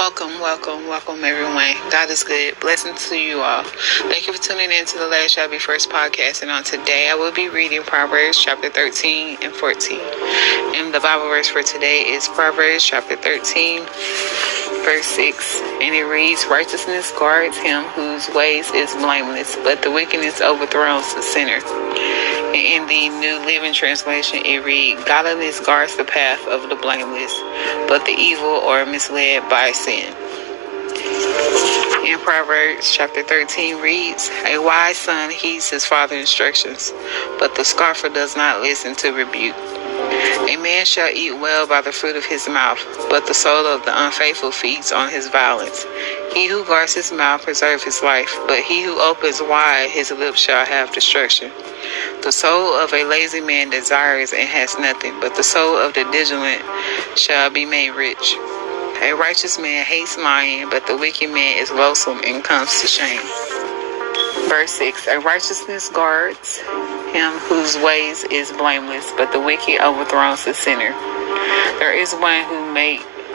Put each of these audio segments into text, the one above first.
Welcome, everyone. God is good. Blessings to you all. Thank you for tuning in to the Last Shall Be First podcast. And on today, I will be reading Proverbs chapter 13 and 14. And the Bible verse for today is Proverbs chapter 13, verse 6. And it reads, "Righteousness guards him whose ways is blameless, but the wickedness overthrows the sinner." And in the New Living Translation, it reads, "Godliness guards the path of the blameless, but the evil are misled by sin." In Proverbs chapter 13 reads, "A wise son heeds his father's instructions, but the scoffer does not listen to rebuke. A man shall eat well by the fruit of his mouth, but the soul of the unfaithful feeds on his violence. He who guards his mouth preserves his life, but he who opens wide his lips shall have destruction. The soul of a lazy man desires and has nothing, but the soul of the diligent shall be made rich. A righteous man hates lying, but the wicked man is loathsome and comes to shame." Verse 6, "A righteousness guards him whose ways is blameless, but the wicked overthrows the sinner. There is one who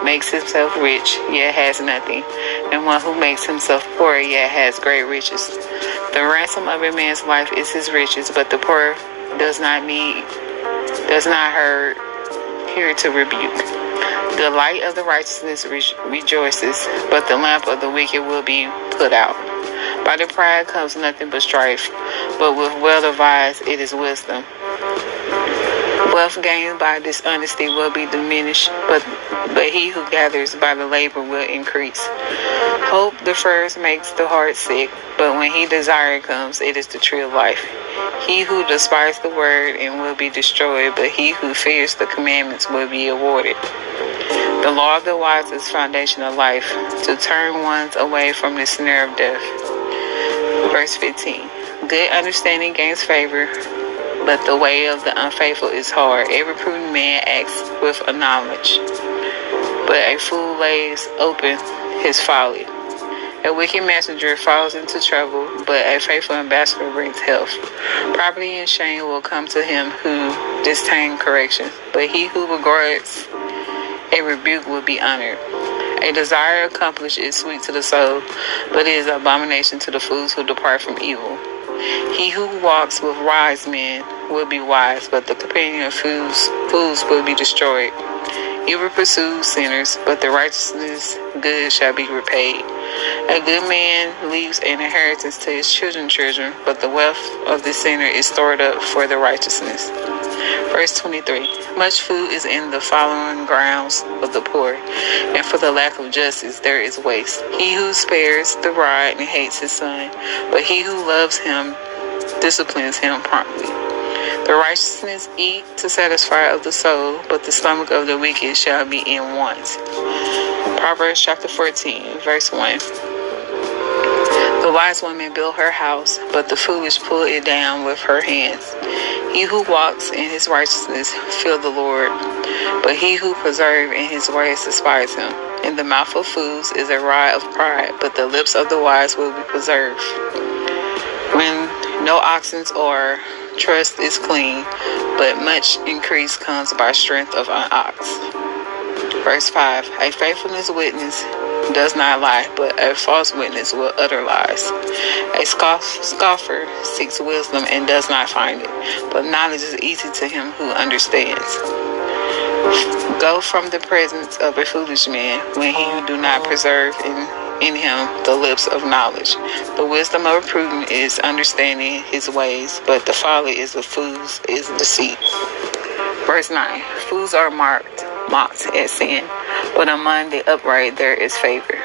makes himself rich, yet has nothing, and one who makes himself poor, yet has great riches. The ransom of a man's life is his riches, but the poor does not hear to rebuke. The light of the righteousness rejoices, but the lamp of the wicked will be put out. By the pride comes nothing but strife, but with well-advised it is wisdom. Wealth gained by dishonesty will be diminished, but he who gathers by the labor will increase. Hope defers makes the heart sick, but when desire comes, it is the tree of life. He who despises the word and will be destroyed, but he who fears the commandments will be awarded. The law of the wise is foundation of life, to turn ones away from the snare of death." Verse 15, "Good understanding gains favor, but the way of the unfaithful is hard. Every prudent man acts with a knowledge, but a fool lays open his folly. A wicked messenger falls into trouble, but a faithful ambassador brings health. Property and shame will come to him who disdains correction, but he who regards a rebuke will be honored. A desire accomplished is sweet to the soul, but it is abomination to the fools who depart from evil. He who walks with wise men will be wise, but the companion of fools will be destroyed. Evil pursues sinners, but the righteousness good shall be repaid. A good man leaves an inheritance to his children's children, but the wealth of the sinner is stored up for the righteousness." Verse 23, "Much food is in the following grounds of the poor, and for the lack of justice there is waste. He who spares the rod and hates his son, but he who loves him disciplines him promptly. The righteousness eat to satisfy of the soul, but the stomach of the wicked shall be in want." Proverbs chapter 14, verse 1. "The wise woman built her house, but the foolish pull it down with her hands. He who walks in his righteousness fears the Lord, but he who perseveres in his ways despises him. In the mouth of fools is a rod of pride, but the lips of the wise will be preserved. When no oxen or trust is clean, but much increase comes by strength of an ox." Verse 5, "A faithfulness witness does not lie, but a false witness will utter lies. A scoffer seeks wisdom and does not find it, but knowledge is easy to him who understands. Go from the presence of a foolish man when he do not preserve in him the lips of knowledge. The wisdom of a prudent is understanding his ways, but the folly is of fools is deceit." Verse 9, "Fools are mocked at sin, but among the upright there is favor.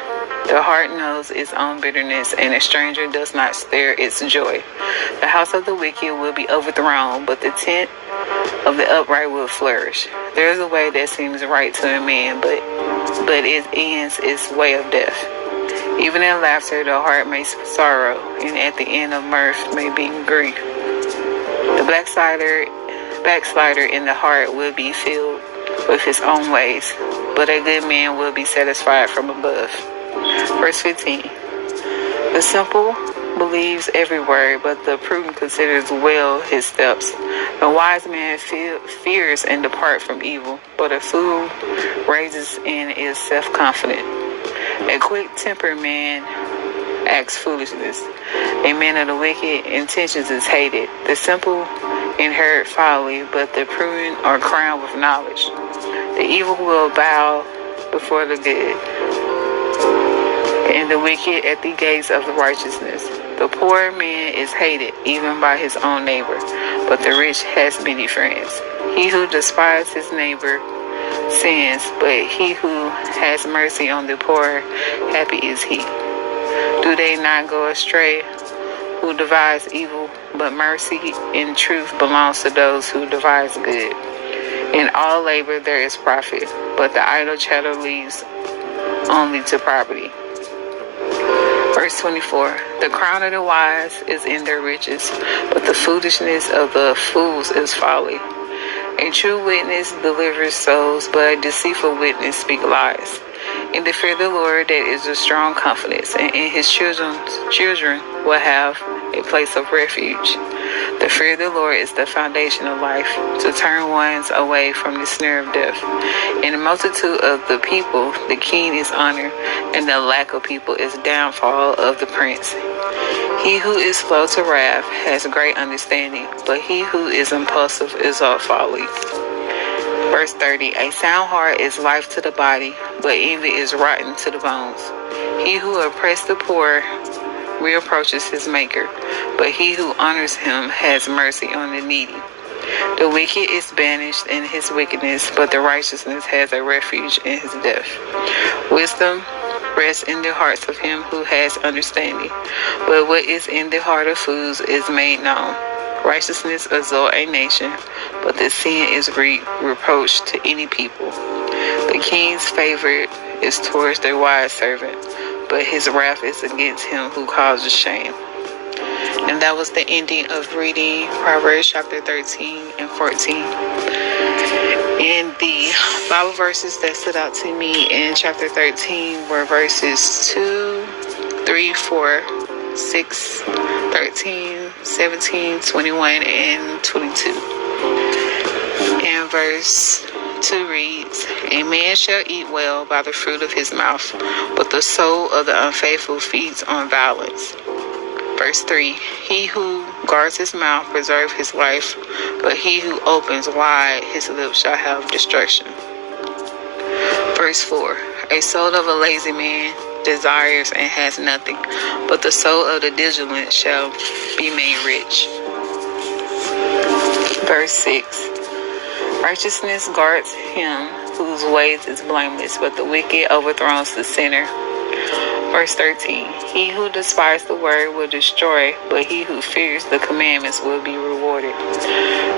The heart knows its own bitterness, and a stranger does not stir its joy. The house of the wicked will be overthrown, but the tent of the upright will flourish. There is a way that seems right to a man, but it ends its way of death. Even in laughter the heart makes sorrow, and at the end of mirth may be grief. The backslider in the heart will be filled with his own ways, but a good man will be satisfied from above." Verse 15, "The simple believes every word, but the prudent considers well his steps. A wise man fears and departs from evil, but a fool raises and is self-confident. A quick-tempered man acts foolishness. A man of the wicked intentions is hated. The simple inherit folly, but the prudent are crowned with knowledge. The evil will bow before the good, and the wicked at the gates of the righteousness. The poor man is hated even by his own neighbor, but the rich has many friends. He who despises his neighbor sins, but he who has mercy on the poor, happy is he. Do they not go astray who devise evil, but mercy and truth belongs to those who devise good. In all labor there is profit, but the idle chatter leads only to poverty. Verse 24, the crown of the wise is in their riches, but the foolishness of the fools is folly. A true witness delivers souls, but a deceitful witness speaks lies. In the fear of the Lord there is a strong confidence, and in his children will have a place of refuge. The fear of the Lord is the foundation of life, to turn ones away from the snare of death. In the multitude of the people, the king is honored, and the lack of people is downfall of the prince. He who is slow to wrath has great understanding, but he who is impulsive is of folly. Verse 30, a sound heart is life to the body, but envy is rotten to the bones. He who oppresses the poor reproaches his maker, but he who honors him has mercy on the needy. The wicked is banished in his wickedness, but the righteousness has a refuge in his death. Wisdom rests in the hearts of him who has understanding, but what is in the heart of fools is made known. Righteousness exalts a nation, but the sin is reproach to any people. The king's favor is towards the wise servant, but his wrath is against him who causes shame. And that was the ending of reading Proverbs chapter 13 and 14. And the Bible verses that stood out to me in chapter 13 were verses 2, 3, 4, 6, 13, 17, 21, and 22. And verse 2 reads, a man shall eat well by the fruit of his mouth, but the soul of the unfaithful feeds on violence. Verse 3, he who guards his mouth preserves his life, but he who opens wide his lips shall have destruction. Verse 4, a soul of a lazy man desires and has nothing, but the soul of the diligent shall be made rich. Verse 6, righteousness guards him whose ways is blameless, but the wicked overthrows the sinner. Verse 13, he who despises the word will destroy, but he who fears the commandments will be rewarded.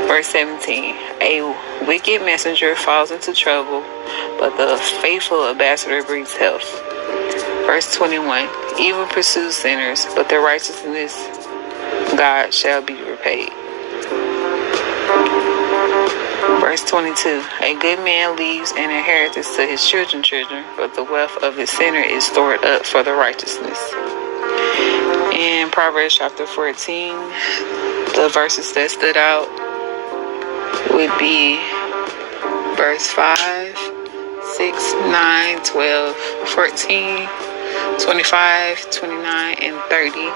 Verse 17, a wicked messenger falls into trouble, but the faithful ambassador brings health. Verse 21, evil pursues sinners, but the righteousness God shall be repaid. Verse 22, a good man leaves an inheritance to his children, but the wealth of the sinner is stored up for the righteousness. In Proverbs chapter 14, the verses that stood out would be verse 5, 6, 9, 12, 14, 25, 29, and 30.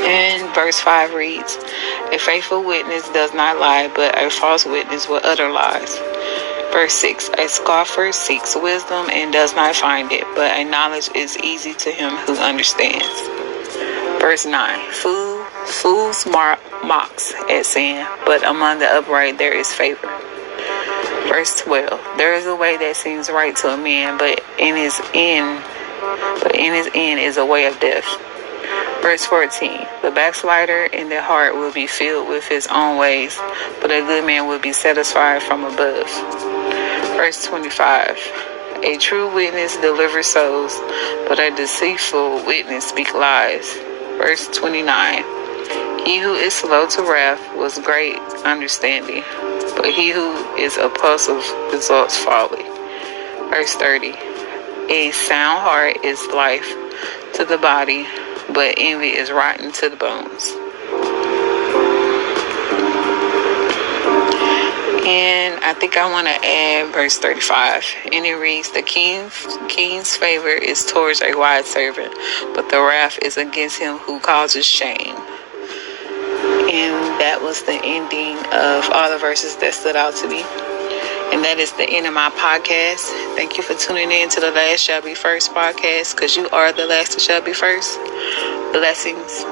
And verse 5 reads, a faithful witness does not lie, but a false witness will utter lies. Verse 6, a scoffer seeks wisdom and does not find it, but a knowledge is easy to him who understands. Verse 9, fools mocks at sin, but among the upright there is favor. Verse 12, there is a way that seems right to a man, but in his end is a way of death. Verse 14, the backslider in the heart will be filled with his own ways, but a good man will be satisfied from above. Verse 25, a true witness delivers souls, but a deceitful witness speaks lies. Verse 29, he who is slow to wrath was great understanding, but he who is impulsive exalts folly. Verse 30, a sound heart is life to the body, but envy is rotten to the bones. And I think I want to add verse 35. And it reads, the king's favor is towards a wise servant, but the wrath is against him who causes shame. And that was the ending of all the verses that stood out to me. And that is the end of my podcast. Thank you for tuning in to the Last Shall Be First podcast, because you are the last that shall be first. Blessings.